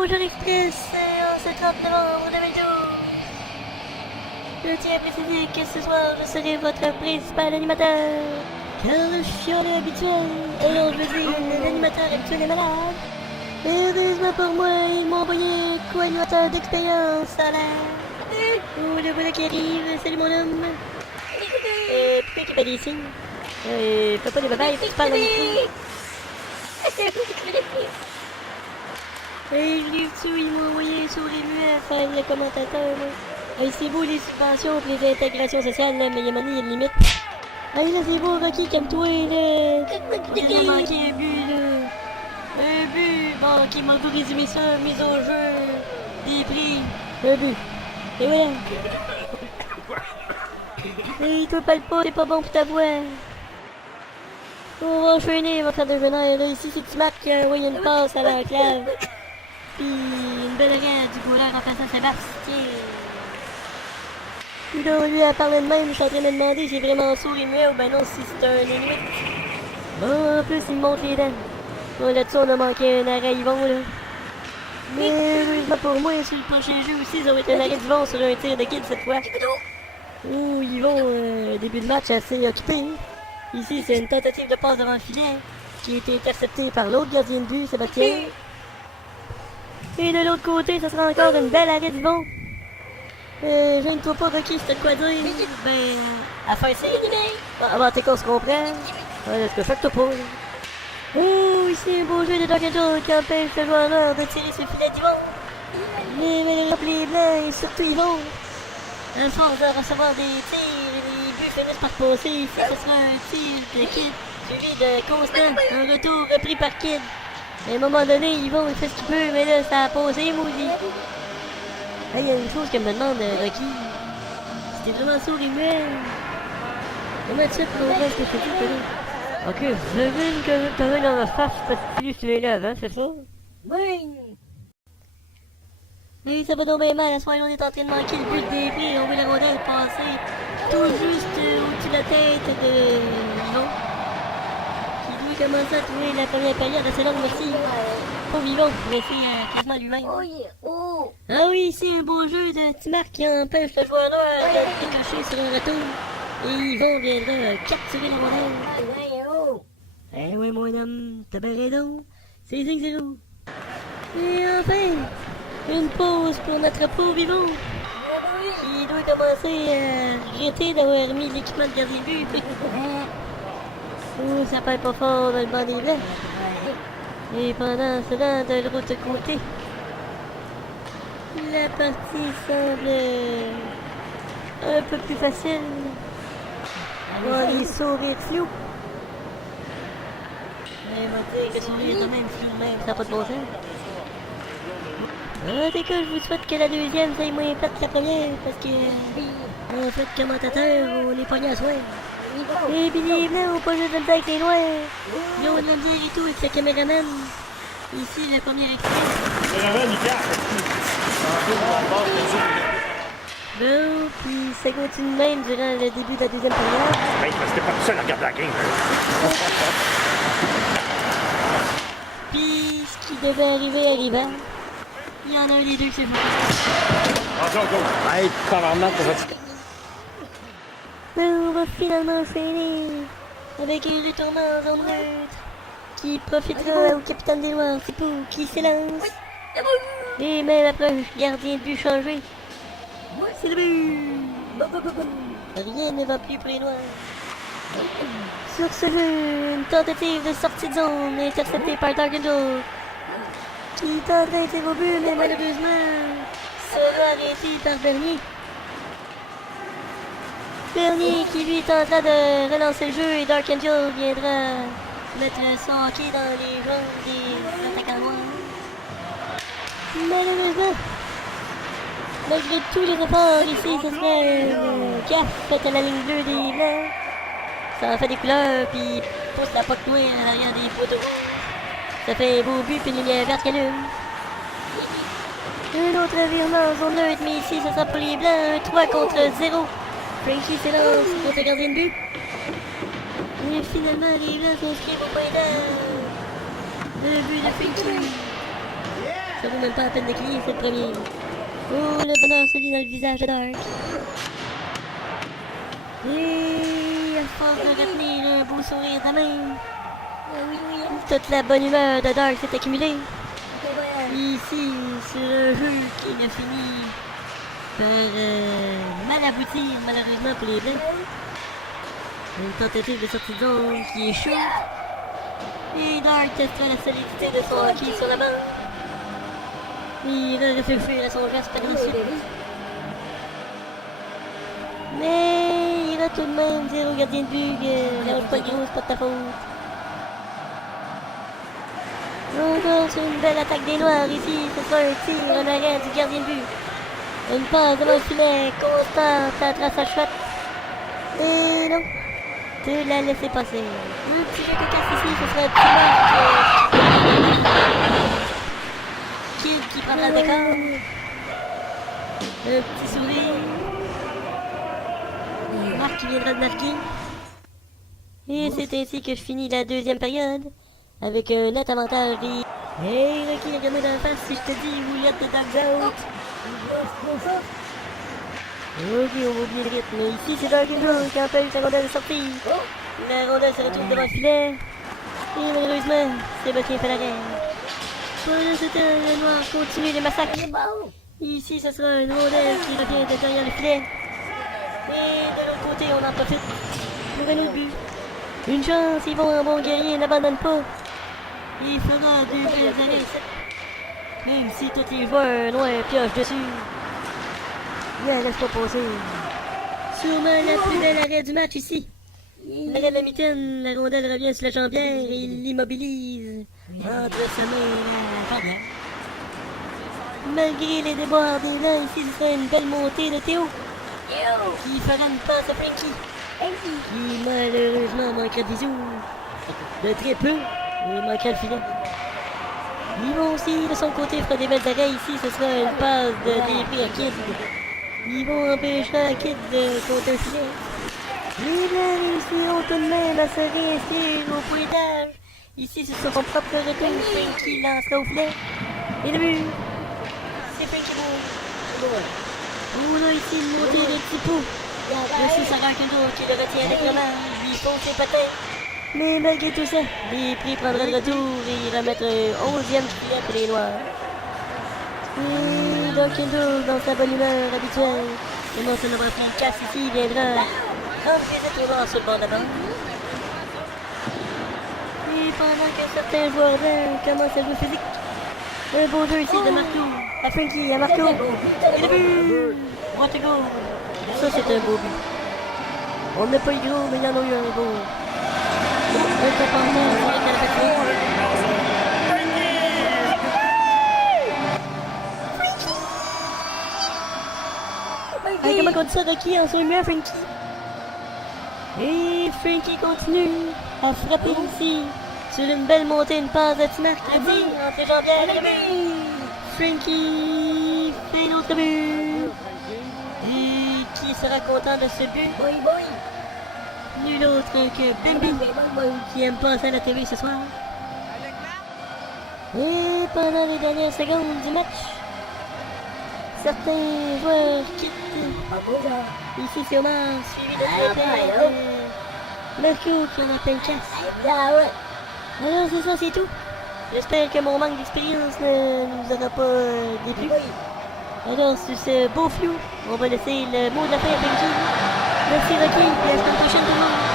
Bonjour Express, en ce 30 novembre 2012. Je tiens à préciser que ce soir, je serai votre principal animateur. Car le chiot habituel, alors je veux dire, l'animateur habituel est malade. Et heureusement pour moi, ils m'ont envoyé co-animateur d'expérience à la... Oh, le voilà qui arrive, salut mon homme. Pourquoi tu fais des signes? Fais pas des babayes, tu parles dans le micro. Hey, je l'ai dessus, ils m'ont envoyé sur les muets à faire le commentateur, là. Hey, c'est beau les subventions pour les intégrations sociales, là, mais il y a une limite. Hey, là, c'est beau, Rocky, calme-toi, là. J'ai manqué un but, là. Un but, bon, ok, on va résumer ça, mise au jeu, des prix, un but. Et voilà. Hey, toi, parle pas, c'est pas bon pour ta voix. On va enchaîner, on va faire de venin, là, ici, si tu marques, oui, une passe à la clave. Puis une belle oreille du goulard en passant Sébastien. Puis là, lui, à parler de même, je suis en train de me demander si j'ai vraiment sourd et muet ou ben non, si c'est un Inuit. Bon, en plus, il me montre les dents. Bon, là-dessus, on a manqué un arrêt Yvon, là. Mais heureusement pour moi, sur le prochain jeu aussi, ils ont été un arrêt d'Yvon sur un tir de kill cette fois. Ouh, Yvon, début de match assez occupé. Ici, c'est une tentative de passe devant le filet qui a été interceptée par l'autre gardien de but, Sébastien. Et de l'autre côté, ça sera encore une belle arrêt d'Yvon. Gêne-toi pas, Rocky, c'était de quoi dire. Ben, à faire c'est avant t'es qu'on se comprend. Ouais, est-ce que fait que t'as pas, là? Oh, ici un beau jeu de Dark Angel qui empêche le joueur de tirer sur le filet d'Yvon. Mais les blancs et surtout Yvon, à force de recevoir des tirs, les buts finissent par passer. Ici, ce sera un tir de Kid, suivi de Constant, un retour repris par Kid. À un moment donné, Yvon, il fait ce qu'il peut, mais là, ça a posé, maudit. Il y a une chose que me demande, Rocky. Si t'es vraiment sourd et muet, comment tu sais pour comprendre ce que je te dis, là? Ok, je devine que t'as vu dans ma face parce que tu les lèves, hein, c'est ça? Oui! Oui, ça va donc bien mal, à ce moment-là, on est en train de manquer le but des prix, on voit la rondelle passer tout juste au-dessus de la tête de Yvon. Qui lui commence à trouver la première période assez longue, merci. Pauvre Yvon, mais c'est quasiment lui-même. Oh yeah. Oh. Ah oui, c'est un beau jeu de petit marque qui empêche le joueur noir de décocher sur un retour. Et Yvon viendra capturer la rondelle. Eh oui, mon homme, t'as bien raison. C'est 5-0. Et enfin, une pause pour notre pauvre Yvon. Il doit commencer à regretter d'avoir mis l'équipement de gardien de but. Oh, ça pète pas fort dans le banc des blancs. Et pendant cela, de l'autre côté, la partie semble un peu plus facile. Oh, les sourires flous. Le sourire de même flou, même, ça n'a pas de bon sens. En tout cas, je vous souhaite que la deuxième soit moins plate que la première, parce que, en fait, commentateur, on est pogné à soin. Et puis les blancs ont pas juste de le temps avec les noirs. Ils ont de la misère et tout avec le caméraman. Ici, le premier extrait. Bon, puis ça continue même durant le début de la deuxième période. Oui, parce que t'es pas tout seul à regarder la game. Puis, ce qui devait arriver arriva. Il y en a un des deux qui s'est fait. Hey, tabarnak, ça va. On va finalement finir avec un retournement en zone neutre qui profitera au capitaine des Noirs, Tipou, qui s'élance. Et même après le gardien de but changé. C'est le but. Rien ne va plus pour les Noirs. Sur ce jeu, une tentative de sortie de zone interceptée par Dark Angel qui tenterait de tirer au but, mais malheureusement sera arrêté par Bernier. Bernier qui lui tentera de relancer le jeu et Dark Angel viendra mettre son hockey dans les jambes des attaquants noirs. Malheureusement, malgré tous les efforts ici, ce serait une gaffe faite à la ligne bleue des blancs. Ça en fait des couleurs, puis pousse la poque noire à l'arrière des poteaux. Ça fait un beau but, puis une lumière verte qui allume. Un autre virement en zone neutre, mais ici, ce sera pour les blancs, un 3 contre 0. Frankie s'élance contre le gardien de but. Et finalement, les blancs s'inscrivent au point d'âge. Le but de Frankie. Ça vaut même pas la peine de crier, c'est le premier. Oh, le bonheur se lit dans le visage de Dark. Et à force de retenir un beau sourire de même, toute la bonne humeur de Dark s'est accumulée. Ici, sur un jeu qui a fini par mal aboutir, malheureusement pour les Blancs. Une tentative de sortie de zone qui est chaude. Et Dark testera la solidité de son hockey sur la bande. Il va réfléchir à son geste par dessus. Mais il va tout de même dire au gardien de but que lâche pas gros, c'est pas de ta faute. Encore sur une belle attaque des Noirs ici, ce sera un tir en arrêt du gardien de but. Une passe devant le filet, constante, la trace à chouette. Et non, tu l'as laissé passer. Un petit jeu cocasse ici, ce sera un petit marque. Kid qui prendra le décor. Un petit sourire. Marc qui viendra de marquer. Et c'est ainsi que je finis la deuxième période. Avec un net avantage des... Hey Rocky, regarde-moi dans la face si je te dis roulette de Dogs Out. Ok, on va oublier le rythme. Ici, c'est Dark Angel qui empêche la rondelle de sortir. La rondelle se retrouve devant le filet. Et malheureusement, Sébastien fait l'arrêt. Pendant ce temps, le noir continue les massacres. Ici, ce sera une rondelle qui revient de derrière le filet. Et de l'autre côté, on en profite pour un autre but. Une chance, ils vont en bon guerrier, n'abandonne pas. Il fera deux belles années. Même si tous les joueurs noirs piochent dessus. Ne laisse pas passer. Sûrement la plus belle arrêt du match ici. L'arrêt de la mitaine, la rondelle revient sur la jambière et il l'immobilise entre sa main et la jambière. Malgré les déboires des Blancs, ici ce sera une belle montée de Théo qui fera une passe à Frankie qui malheureusement manquera des jours de très peu et manquera le filet. Ils vont aussi de son côté faire des belles arrêts ici, ce sera une passe de débris à Kid. Ils vont empêcher Kid de compter le filet. Les Blancs réussiront tout de même à se réinscrire au pointage. Ici, c'est sur son propre retour. Frankie lancera au filet. Et le but, c'est Frankie Bourg. On a ici une montée de petits poux. Merci Sarah Kendo qui le retient allègrement. Il fonce ses patins. Mais malgré tout ça, les prix prendra le retour et remettre un 11e filet pour les Noirs. Et Dark Kendo, dans sa bonne humeur habituelle, comment ça n'aura pris casse ici, viendra rendre visite aux Noirs sur le bord de la bande. Et pendant que certains joueurs blancs commencent à jouer physique, un beau jeu ici de Marco, à Frankie, à Marco, et le but! What a goal! Ça c'est un beau but. On n'a pas eu gros, mais il y en a eu un beau. Un comportement direct à la patrie. Hey, comment on dit ça, Rocky, en son mieux, Frankie? Et Frankie continue à frapper ici. Sur une belle montée, une passe de Timarc crédit entre les jambières et le but. Frankie fait l'autre but. Et qui sera content de ce but? Nul autre que Bambi, qui aime passer à la télé ce soir. Et pendant les dernières secondes du match, certains joueurs quittent. Ici c'est Omar, suivi de Marco qui en a plein de casse. Alors c'est ça, c'est tout. J'espère que mon manque d'expérience ne nous aura pas déplu. Alors sur ce beau flou, on va laisser le mot de la fin à Pinky. Merci Rocky, et à la semaine prochaine tout le monde.